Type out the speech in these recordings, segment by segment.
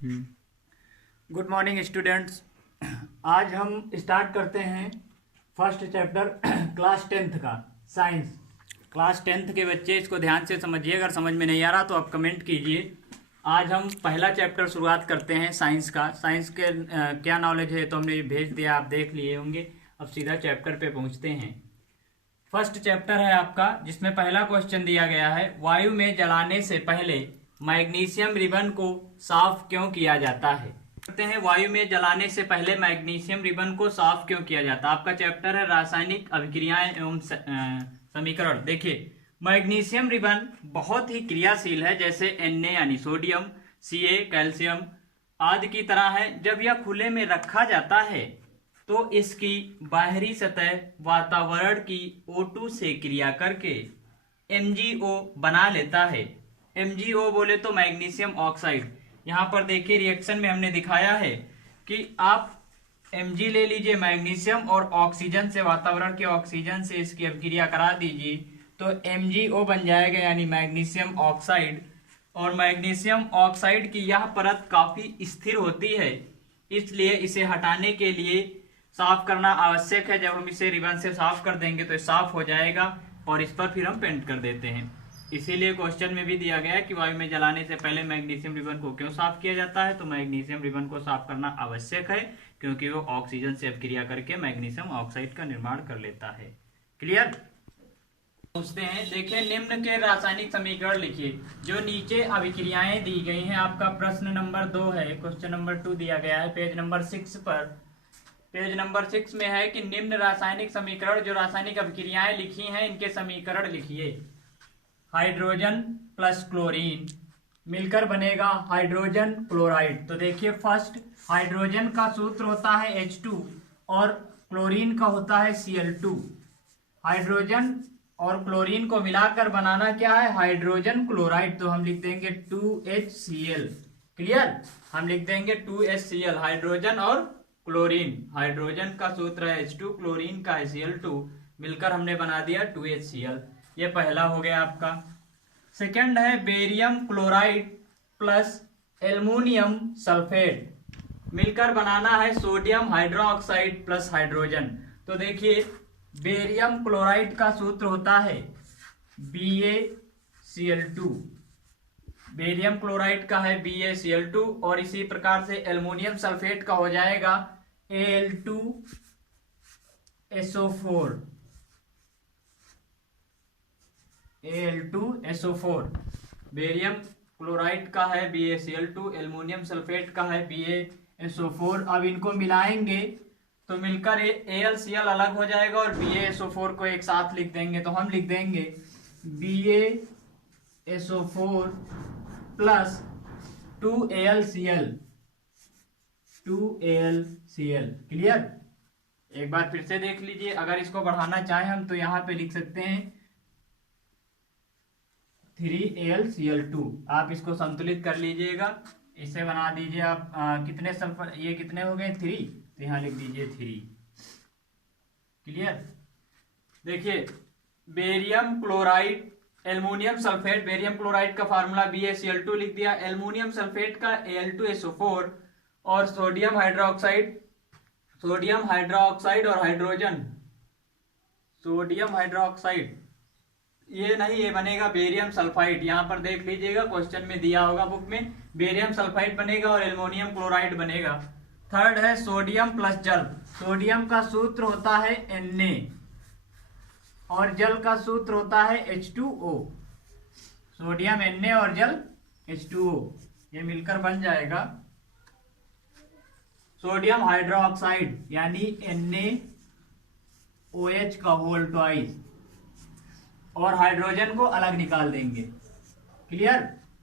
Good morning students. आज हम start करते हैं फर्स्ट चैप्टर क्लास 10th का साइंस। क्लास 10th के बच्चे इसको ध्यान से समझिए, अगर समझ में नहीं आ रहा तो आप कमेंट कीजिए। आज हम पहला चैप्टर शुरुआत करते हैं साइंस का। साइंस के क्या नॉलेज है तो हमने भेज दिया, आप देख लिए होंगे। अब सीधा चैप्टर पे पहुंचते हैं। फर्स्ट चैप्टर है आपका, जिसमें पहला क्वेश्चन दिया गया है, वायु में जलाने से पहले मैग्नीशियम रिबन को साफ क्यों किया जाता है। कहते हैं वायु में जलाने से पहले मैग्नीशियम रिबन को साफ क्यों किया जाता है। आपका चैप्टर है रासायनिक अभिक्रियाएं एवं समीकरण। देखिए, मैग्नीशियम रिबन बहुत ही क्रियाशील है, जैसे Na यानी सोडियम, Ca कैल्शियम आदि की तरह है। जब यह खुले में रखा जाता है तो इसकी बाहरी सतह वातावरण की O2 से क्रिया करके MgO बना लेता है। MgO बोले तो मैग्नीशियम ऑक्साइड। यहाँ पर देखिए रिएक्शन में हमने दिखाया है कि आप Mg ले लीजिए मैग्नीशियम और ऑक्सीजन से, वातावरण के ऑक्सीजन से इसकी अभिक्रिया करा दीजिए तो MgO बन जाएगा, यानी मैग्नीशियम ऑक्साइड। और मैग्नीशियम ऑक्साइड की यह परत काफी स्थिर होती है, इसलिए इसे हटाने के लिए साफ करना आवश्यक है। जब हम इसे रिबन से साफ कर देंगे तो साफ हो जाएगा और इस पर फिर हम पेंट कर देते हैं। इसीलिए क्वेश्चन में भी दिया गया है कि वायु में जलाने से पहले मैग्नीशियम रिबन को क्यों साफ किया जाता है। तो मैग्नीशियम रिबन को साफ करना आवश्यक है क्योंकि वो ऑक्सीजन से अभिक्रिया करके मैग्नीशियम ऑक्साइड का निर्माण कर लेता है। क्लियर? पूछते हैं, देखिए निम्न के रासायनिक समीकरण लिखिए। जो नीचे अभिक्रियाएं दी गई हैं, आपका प्रश्न नंबर 2 है, क्वेश्चन नंबर 2 दिया गया है पेज नंबर 6 पर। पेज नंबर 6 में है कि निम्न रासायनिक समीकरण, जो रासायनिक अभिक्रियाएं लिखी हैं इनके समीकरण लिखिए। हाइड्रोजन प्लस क्लोरीन मिलकर बनेगा हाइड्रोजन क्लोराइड। तो देखिए, फर्स्ट हाइड्रोजन का सूत्र होता है H2 और क्लोरीन का होता है Cl2। हाइड्रोजन और क्लोरीन को मिलाकर बनाना क्या है, हाइड्रोजन क्लोराइड। तो हम लिख देंगे 2HCl। क्लियर? हम लिख देंगे 2HCl, हाइड्रोजन और क्लोरीन। हाइड्रोजन का सूत्र है H2, क्लोरीन का है Cl2, मिलकर हमने बना दिया 2HCl। ये पहला हो गया आपका। सेकंड है barium chloride plus aluminium sulphate, मिलकर बनाना है सोडियम हाइड्रोक्साइड प्लस हाइड्रोजन। तो देखिए, बेरियम क्लोराइड का सूत्र होता है BaCl2। बेरियम क्लोराइड का है BaCl2 और इसी प्रकार से एल्युमिनियम सल्फेट का हो जाएगा Al2SO4। Al2SO4। बेरियम क्लोराइड का है BaCl2, एल्युमिनियम सल्फेट का है BaSO4। अब इनको मिलाएंगे तो मिलकर AlCl अलग हो जाएगा और BaSO4 को एक साथ लिख देंगे। तो हम लिख देंगे BaSO4 plus 2AlCl। 2AlCl। Clear? एक बार फिर से देख लीजिए, अगर इसको बढ़ाना चाहें हम तो यहाँ पे लिख सकते हैं 3AlCl2। आप इसको संतुलित कर लीजिएगा, इसे बना दीजिए आप। कितने सल्फर, ये कितने हो गए 3, तो यहाँ लिख दीजिए 3। क्लियर? देखिए, barium chloride aluminium sulphate, barium chloride का फार्मूला BaCl2 लिख दिया, एल्युमिनियम सल्फेट का Al2SO4 और सोडियम हाइड्रोक्साइड और हाइड्रोजन, सोडियम हाइड्रोक्साइड ये नहीं, ये बनेगा बेरियम सल्फाइड। यहाँ पर देख लीजिएगा, क्वेश्चन में दिया होगा बुक में, बेरियम सल्फाइड बनेगा और एल्युमिनियम क्लोराइड बनेगा। थर्ड है सोडियम प्लस जल। सोडियम का सूत्र होता है Na और जल का सूत्र होता है H2O। सोडियम Na और जल H2O, ये मिलकर बन जाएगा सोडियम हाइड्रोक्साइड, यानी NaOH का होल ट्वाइस। और हाइड्रोजन को अलग निकाल देंगे। क्लियर?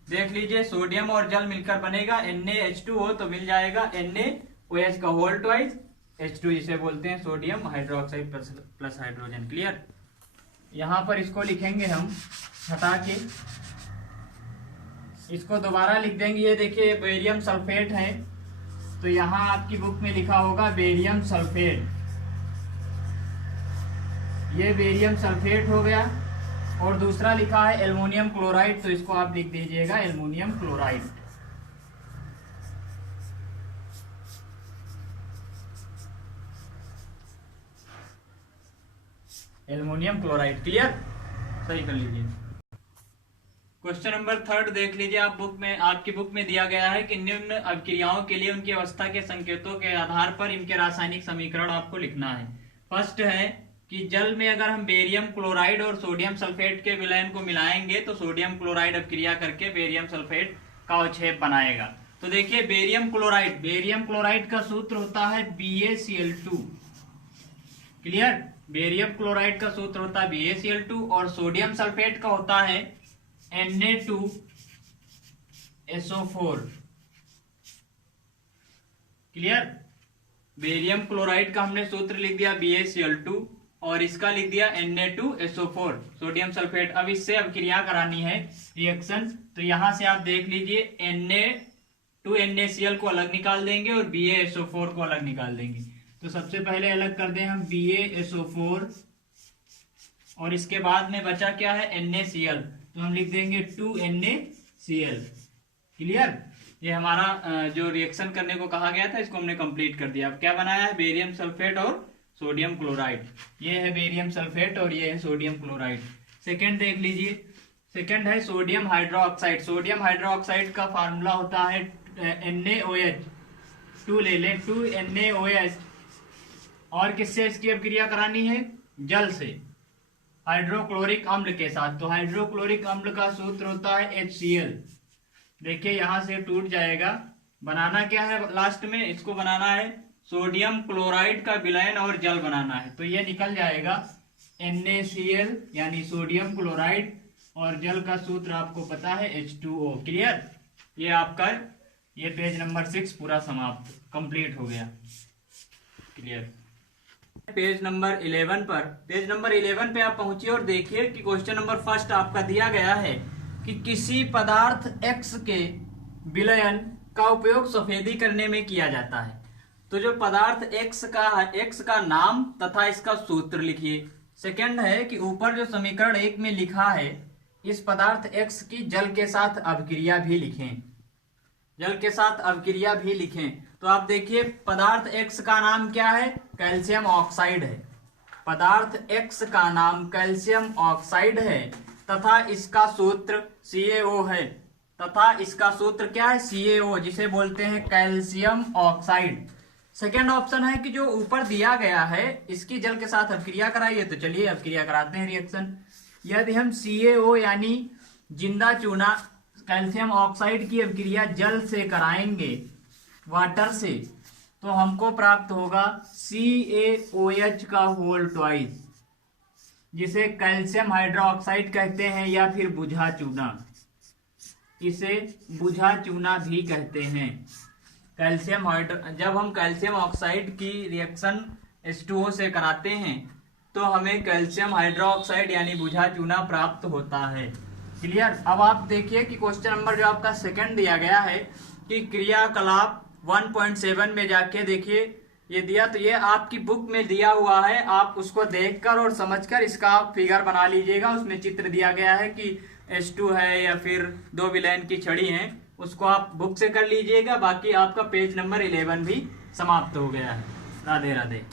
देख लीजिए, सोडियम और जल मिलकर बनेगा NaH2O, तो मिल जाएगा NaOH का होल ट्वाइस, H2 जिसे बोलते हैं sodium hydroxide plus hydrogen. Clear? यहां पर इसको लिखेंगे हम हटा के, इसको दोबारा लिख देंगे। ये देखिए बेरियम सल्फेट है, तो यहां आपकी बुक में लिखा होगा बेरियम सल्फेट। ये बेरियम सल्फेट हो गया और दूसरा लिखा है एल्युमिनियम क्लोराइड, तो इसको आप लिख दीजिएगा aluminium chloride. Aluminium chloride. Clear, सही कर लीजिए। क्वेश्चन नंबर 3 देख लीजिए, आप बुक में, आपकी बुक में दिया गया है कि निम्न अभिक्रियाओं के लिए उनकी अवस्था के संकेतों के आधार पर इनके रासायनिक समीकरण आपको लिखना है। फर्स्ट है कि जल में अगर हम बेरियम क्लोराइड और सोडियम सल्फेट के विलयन को मिलाएंगे तो सोडियम क्लोराइड अभिक्रिया करके बेरियम सल्फेट का अवक्षेप बनाएगा। तो देखिए बेरियम क्लोराइड का सूत्र होता है BaCl2। क्लियर, बेरियम क्लोराइड का सूत्र होता है BaCl2 और सोडियम सल्फेट का होता है Na2SO4। क्लियर, बेरियम क्लोराइड का हमने सूत्र लिख दिया BaCl2 और इसका लिख दिया Na2SO4 सोडियम सल्फेट। अब इससे अभिक्रिया करानी है रिएक्शन, तो यहां से आप देख लीजिए Na2NaCl को अलग निकाल देंगे और BaSO4 को अलग निकाल देंगे। तो सबसे पहले अलग कर दें हम BaSO4 और इसके बाद में बचा क्या है NaCl, तो हम लिख देंगे 2NaCl। क्लियर, ये हमारा जो रिएक्शन करने को कहा गया था इसको हमने कंप्लीट कर दिया। अब क्या बनाया है, बेरियम सल्फेट और सोडियम क्लोराइड। ये है बेरियम सल्फेट और ये है सोडियम क्लोराइड। सेकंड देख लीजिए, सेकंड है सोडियम हाइड्रोक्साइड। सोडियम हाइड्रोक्साइड का फार्मूला होता है NaOH, 2 ले लें 2NaOH। और किससे इसकी अभिक्रिया करानी है, जल से, हाइड्रोक्लोरिक अम्ल के साथ। तो हाइड्रोक्लोरिक अम्ल का सूत्र होता है HCl। देखिए यहां से टूट जाएगा। बनाना क्या है लास्ट में, इसको बनाना है सोडियम क्लोराइड का विलयन और जल बनाना है। तो ये निकल जाएगा NaCl यानी सोडियम क्लोराइड और जल का सूत्र आपको पता है H2O। क्लियर, ये आपका ये पेज नंबर 6 पूरा समाप्त कंप्लीट हो गया। क्लियर, पेज नंबर 11 पे आप पहुंचिए और देखिए कि क्वेश्चन नंबर 1 आपका दिया गया है कि किसी पदार्थ X के विलयन का उपयोग सफेदी करने में किया जाता है। तो जो पदार्थ X का नाम तथा इसका सूत्र लिखिए। सेकंड है कि ऊपर जो समीकरण 1 में लिखा है इस पदार्थ X की जल के साथ अभिक्रिया भी लिखें। तो आप देखिए पदार्थ X का नाम क्या है, कैल्शियम ऑक्साइड है। पदार्थ X का नाम कैल्शियम ऑक्साइड है तथा इसका सूत्र CaO है। तथा इसका सूत्र क्या है, CaO, जिसे बोलते हैं कैल्शियम ऑक्साइड। सेकेंड ऑप्शन है कि जो ऊपर दिया गया है इसकी जल के साथ अभिक्रिया कराइए। तो चलिए अभिक्रिया कराते हैं रिएक्शन। यदि हम CaO यानी जिंदा चूना कैल्शियम ऑक्साइड की अभिक्रिया जल से कराएंगे, वाटर से, तो हमको प्राप्त होगा CaOH का होल ट्वाइस, जिसे कैल्शियम हाइड्रोक्साइड कहते हैं या फिर बुझा चूना, इसे बुझा चूना भी कहते हैं। जब हम कैल्शियम ऑक्साइड की रिएक्शन H2O से कराते हैं तो हमें कैल्शियम हाइड्रोक्साइड यानी बुझा चूना प्राप्त होता है। क्लियर, अब आप देखिए कि क्वेश्चन नंबर जो आपका सेकंड दिया गया है कि क्रियाकलाप 1.7 में जाके देखिए ये दिया, तो ये आपकी बुक में दिया हुआ है। आप उसको देखकर और समझकर इसका आप फिगर बना लीजिएगा। उसमें चित्र दिया गया है कि H2 है या फिर 2 विलयन की छड़ी है, उसको आप बुक से कर लीजिएगा। बाकी आपका पेज नंबर 11 भी समाप्त हो गया है। राधे राधे।